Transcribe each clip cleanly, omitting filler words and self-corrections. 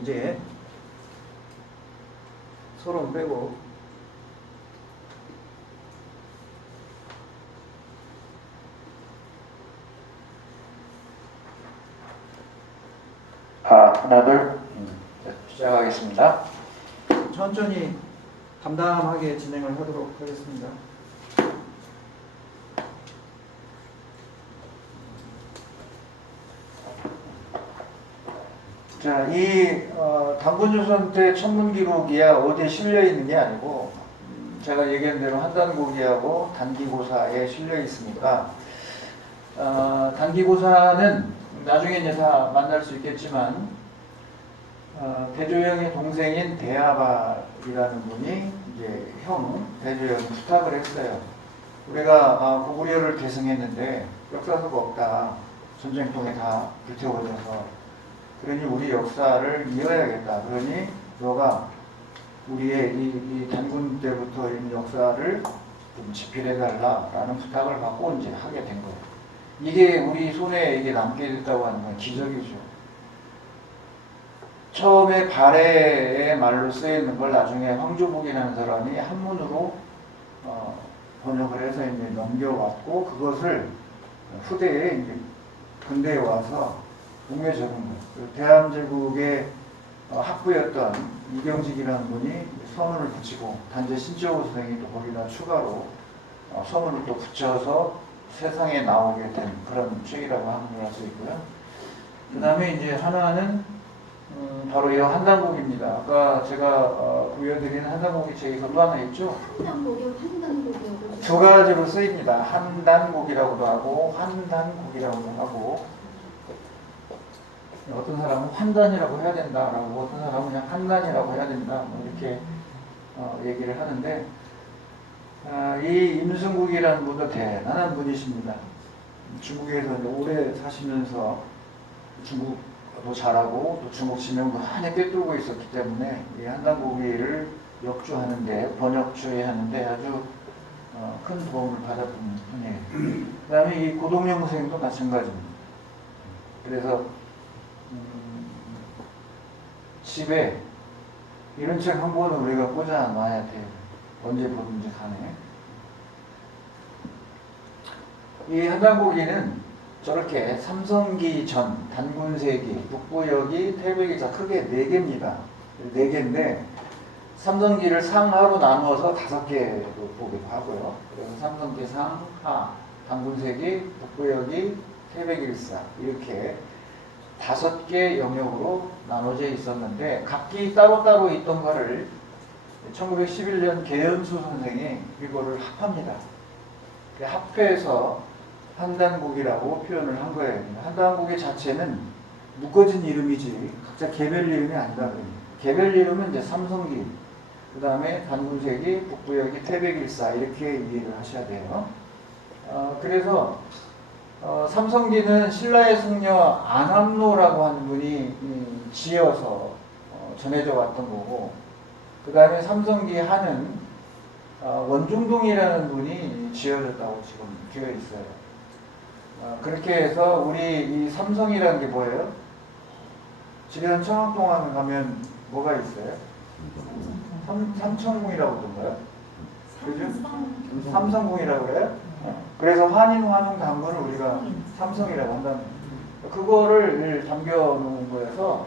이제 소름 빼고 하나 둘 시작하겠습니다. 천천히 담담하게 진행을 하도록 하겠습니다. 자, 이 단군조선 때 천문기록이야 어디에 실려 있는 게 아니고 제가 얘기한 대로 한단고기하고 단기고사에 실려 있으니까 단기고사는 나중에 이제 다 만날 수 있겠지만 대조영의 동생인 대하발이라는 분이 이제 형 대조영이 부탁을 했어요. 우리가 고구려를 계승했는데 역사서가 없다. 전쟁통에 다 불태워져서. 그러니 우리 역사를 이어야겠다. 그러니 너가 우리의 이 단군 때부터 있는 역사를 좀 집필해달라라는 부탁을 받고 이제 하게 된 거예요. 이게 우리 손에 이게 남게 됐다고 하는 건 기적이죠. 처음에 발해의 말로 쓰여있는 걸 나중에 황조복이라는 사람이 한문으로 번역을 해서 이제 넘겨왔고 그것을 후대에 이제 근대에 와서 공유해 적은 거예요. 대한제국의 학부였던 이경직이라는 분이 서문을 붙이고 단재 신재호 선생이 또 거기다 추가로 서문을 또 붙여서 세상에 나오게 된 그런 책이라고 하는 걸 알 수 있고요. 그 다음에 이제 하나는 바로 이 한단곡입니다. 아까 제가 보여드린 한단곡이 책이 또 하나 있죠? 한단곡이요? 한단곡이요? 두 가지로 쓰입니다. 한단곡이라고도 하고 한단곡이라고도 하고 어떤 사람은 환단이라고 해야 된다라고 어떤 사람은 그냥 한단이라고 해야 된다 뭐 이렇게 얘기를 하는데 이 임승국이라는 분도 대단한 분이십니다. 중국에서 이제 오래 사시면서 중국도 잘하고 또 중국 지명도 많이 꿰뚫고 있었기 때문에 이 한단고기를 역주하는데 번역주의하는데 아주 큰 도움을 받았던 분이에요. 그 다음에 이 고동영 선생님도 마찬가지입니다. 그래서 집에 이런 책 한 권은 우리가 꽂아놔야 돼요. 언제 보든지 간에. 이 한단고기는 저렇게 삼성기 전, 단군세기, 북부여기, 태백기자 크게 4개입니다. 4개인데 삼성기를 상하로 나누어서 5개로 보기도 하고요. 그래서 삼성기 상, 하, 단군세기, 북부여기, 태백일사 이렇게 5개 영역으로 나눠져 있었는데 각기 따로따로 있던 거를 1911년 계연수 선생이 이거를 합합니다. 합해서 한단곡이라고 표현을 한 거예요. 한단곡의 자체는 묶어진 이름이지 각자 개별 이름이 아니다. 개별 이름은 이제 삼성기, 그 다음에 단군세기, 북부여기, 태백일사 이렇게 이해를 하셔야 돼요. 그래서 삼성기는 신라의 승려 안함로라고 하는 분이 지어서 전해져 왔던 거고, 그 다음에 삼성기 하는 원중동이라는 분이 지어졌다고 지금 되어 있어요. 그렇게 해서 우리 이 삼성이라는 게 뭐예요? 지리산 청학동안 가면 뭐가 있어요? 삼천궁이라고 그러던가요? 그죠? 삼성궁이라고 그래요? 그래서 환인, 환웅, 단군을 우리가 삼성이라고 한다는 거예요. 그거를 담겨 놓은 거여서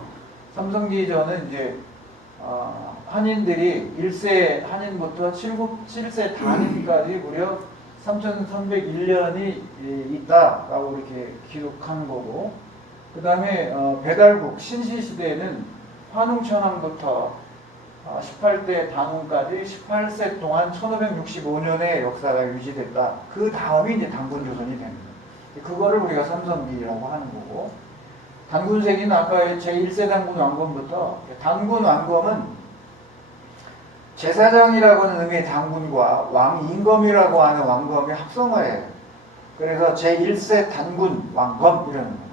삼성기전은 이제 한인들이 1세 한인부터 7세 단인까지 무려 3301년이 있다라고 이렇게 기록한 거고, 그 다음에 배달국 신시시대에는 환웅천황부터 18대 단웅까지 18세 동안 1565년의 역사가 유지됐다. 그 다음이 이제 단군조선이 됩니다. 그거를 우리가 삼성기라고 하는 거고, 단군세기는 아까 제1세 단군 왕검부터 단군 왕검은 제사장이라고 하는 의미의 단군과 왕임검이라고 하는 왕검의 합성어예요. 그래서 제1세 단군 왕검이라는 거예요.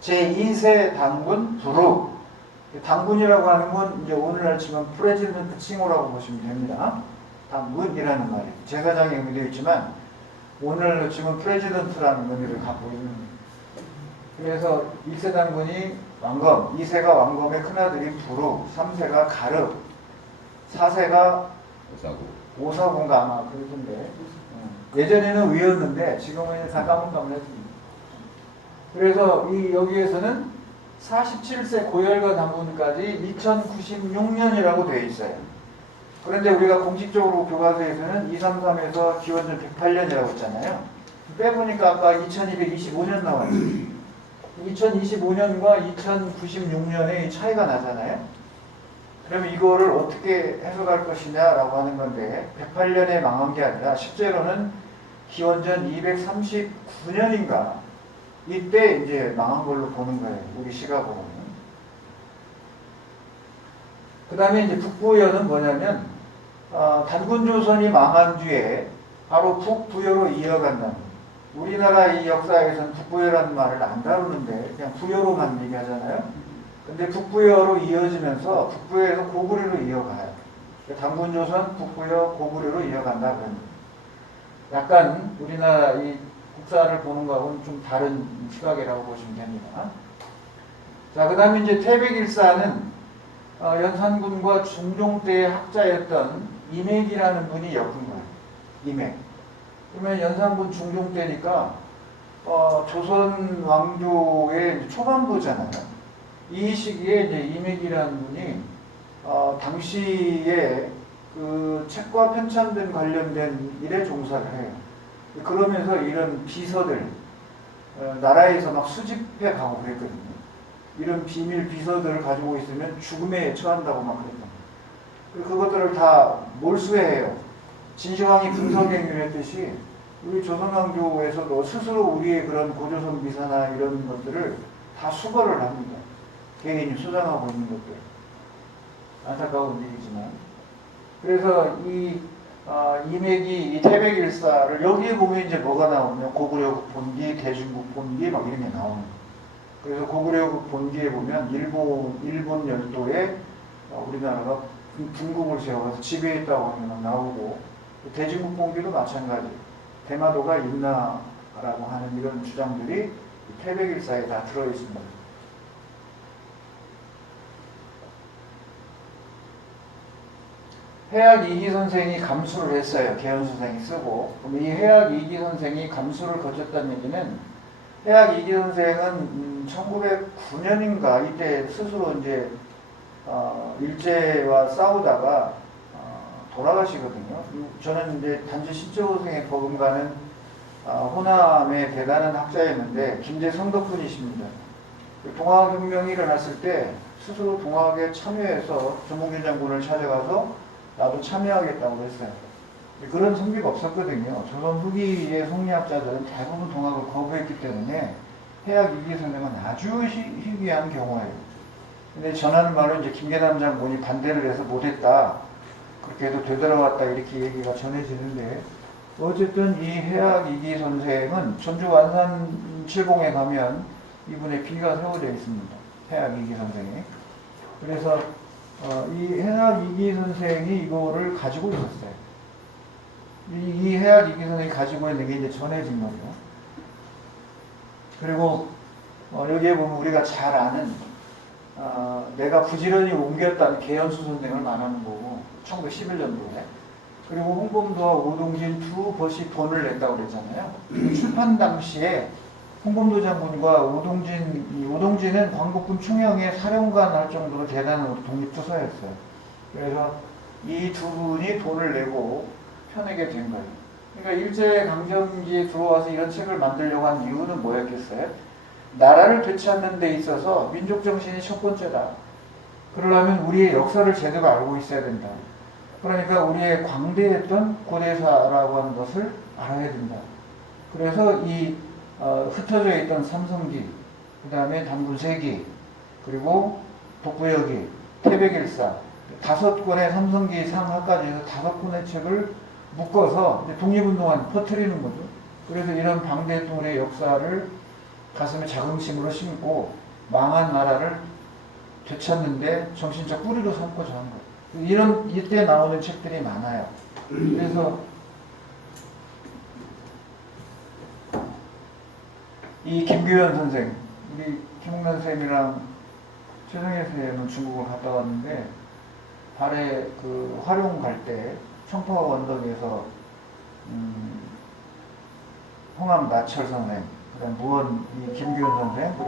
제2세 단군 부루. 단군이라고 하는 건 이제 오늘날 치면 프레지던트 칭호라고 보시면 됩니다. 단군이라는 말이에요. 제사장의 의미도 있지만 오늘날로 치면 프레지던트라는 의미를 갖고 있는 거예요. 그래서 1세 단군이 왕검, 2세가 왕검의 큰아들인 부르, 3세가 가르, 4세가 오사구. 오사군가 아마 그러던데 예전에는 의였는데 지금은 다 까문까문해집니다. 그래서 이 여기에서는 47세 고열과 당군까지 2096년이라고 되어 있어요. 그런데 우리가 공식적으로 교과서에서는 233에서 기원전 108년이라고 했잖아요. 빼보니까 아까 2225년 나왔죠. 2025년과 2096년의 차이가 나잖아요. 그럼 이거를 어떻게 해석할 것이냐라고 하는 건데 108년에 망한 게 아니라 실제로는 기원전 239년인가 이때 이제 망한 걸로 보는 거예요. 우리 시각으로는. 그 다음에 이제 북부여는 뭐냐면 단군조선이 망한 뒤에 바로 북부여로 이어간다는 거예요. 우리나라 이 역사에서는 북부여라는 말을 안 다루는데 그냥 부여로만 얘기하잖아요. 근데 북부여로 이어지면서 북부여에서 고구려로 이어가요. 단군조선, 북부여, 고구려로 이어간다 그런 거예요. 약간 우리나라 이 국사를 보는 거하고는 좀 다른 시각이라고 보시면 됩니다. 자, 그 다음에 이제 태백일사는 연산군과 중종 때의 학자였던 이맥이라는 분이 엮은 거예요. 이맥. 그러면 연산군 중종 때니까 조선 왕조의 초반부잖아요. 이 시기에 이제 이맥이라는 분이 당시에 그 책과 편찬된 관련된 일에 종사를 해요. 그러면서 이런 비서들 나라에서 막 수집해 가고 그랬거든요. 이런 비밀 비서들을 가지고 있으면 죽음에 처한다고 막 그랬거든요. 그것들을 다 몰수해요. 진시황이 분석행위를 했듯이 우리 조선왕조에서도 스스로 우리의 그런 고조선 미사나 이런 것들을 다 수거를 합니다. 개인이 소장하고 있는 것들. 안타까운 일이지만. 그래서 이맥이 이 태백일사를 여기에 보면 이제 뭐가 나오면 고구려국 본기, 대중국 본기 막 이런 게 나오는 거예요. 그래서 고구려국 본기에 보면 일본 열도에 우리나라가 중국을 세워서 지배했다고 하는 게 나오고 대중국 본기도 마찬가지. 대마도가 있나라고 하는 이런 주장들이 태백일사에 다 들어있습니다. 해학 이기 선생이 감수를 했어요. 개연 선생이 쓰고. 그럼 이 해학 이기 선생이 감수를 거쳤다는 얘기는 해학 이기 선생은 1909년인가 이때 스스로 이제 일제와 싸우다가 돌아가시거든요. 저는 이제 단지 신조생에 버금가는 호남의 대단한 학자였는데 김재성 덕분이십니다. 동학혁명이 일어났을 때 스스로 동학에 참여해서 전봉준 장군을 찾아가서 나도 참여하겠다고 했어요. 그런 성비가 없었거든요. 조선 후기의 성리학자들은 대부분 동학을 거부했기 때문에 해학 이기 선생은 아주 희귀한 경우예요. 근데 전하는 말은 이제 김계남 장군이 반대를 해서 못했다. 그렇게 해도 되돌아왔다 이렇게 얘기가 전해지는데 어쨌든 이 해학 이기 선생은 전주 완산 칠봉에 가면 이분의 비가 세워져 있습니다. 해학 이기 선생이. 그래서 이 해학 이기 선생이 이거를 가지고 있었어요. 이 해학 이기 선생이 가지고 있는 게 이제 전해진 거죠. 그리고 여기에 보면 우리가 잘 아는 내가 부지런히 옮겼다는 계연수 선생을 말하는 거고 1911년도에 그리고 홍범도와 오동진 두 벗이 돈을 냈다고 그랬잖아요. 출판 당시에 홍범도 장군과 오동진은 광복군 충영의 사령관 할 정도로 대단한 독립투사였어요. 그래서 이 두 분이 돈을 내고 펴내게 된 거예요. 그러니까 일제강점기에 들어와서 이런 책을 만들려고 한 이유는 뭐였겠어요? 나라를 되찾는 데 있어서 민족정신이 첫 번째다. 그러려면 우리의 역사를 제대로 알고 있어야 된다. 그러니까 우리의 광대했던 고대사라고 하는 것을 알아야 된다. 그래서 이 흩어져 있던 삼성기, 그 다음에 단군세기, 그리고 북부여기, 태백일사, 5권의 삼성기 상하까지 해서 5권의 책을 묶어서 독립운동한 퍼뜨리는 거죠. 그래서 이런 방대했던 우리의 역사를 가슴에 자긍심으로 심고 망한 나라를 되찾는데 정신적 뿌리로 삼고자 하는 거예요. 이때 나오는 책들이 많아요. 그래서 이 김규현 선생, 우리 김웅란 쌤이랑 최성애 선생님은 중국을 갔다 왔는데 발에 그 활용 갈 때 청포 언덕에서 홍암 나철 선생, 그다음 무원 이 김기훈 선생,